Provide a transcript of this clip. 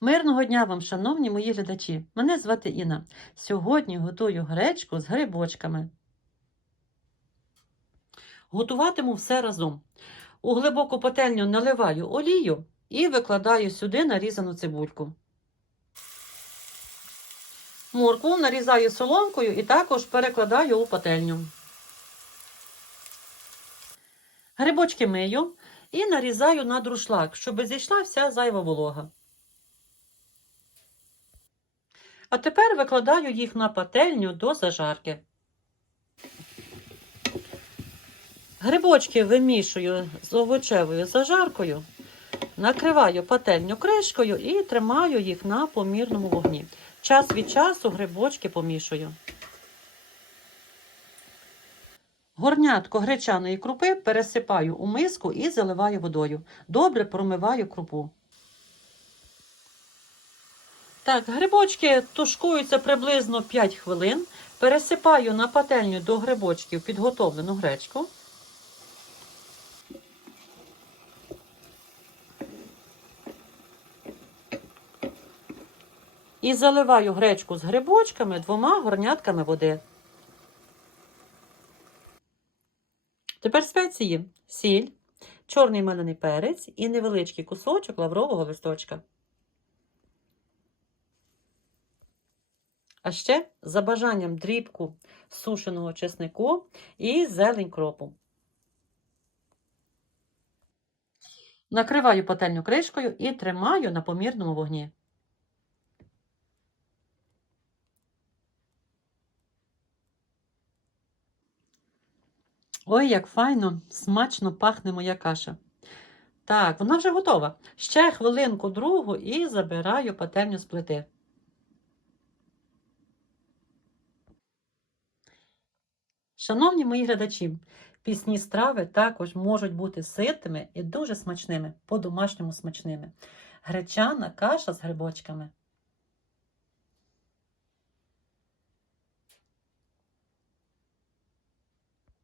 Мирного дня вам, шановні мої глядачі! Мене звати Інна. Сьогодні готую гречку з грибочками. Готуватиму все разом. У глибоку пательню наливаю олію і викладаю сюди нарізану цибульку. Моркву нарізаю соломкою і також перекладаю у пательню. Грибочки мию і нарізаю на друшлак, щоб зійшла вся зайва волога. А тепер викладаю їх на пательню до зажарки. Грибочки вимішую з овочевою зажаркою, накриваю пательню кришкою і тримаю їх на помірному вогні. Час від часу грибочки помішую. Горнятко гречаної крупи пересипаю у миску і заливаю водою. Добре промиваю крупу. Так, грибочки тушкуються приблизно 5 хвилин. Пересипаю на пательню до грибочків підготовлену гречку. І заливаю гречку з грибочками двома горнятками води. Тепер спеції: сіль, чорний мелений перець і невеличкий кусочок лаврового листочка. А ще за бажанням дрібку сушеного чеснику і зелень кропу. Накриваю пательню кришкою і тримаю на помірному вогні. Ой, як файно, смачно пахне моя каша. Так, вона вже готова. Ще хвилинку другу і забираю пательню з плити. Шановні мої глядачі, пісні страви також можуть бути ситими і дуже смачними, по-домашньому смачними. Гречана каша з грибочками.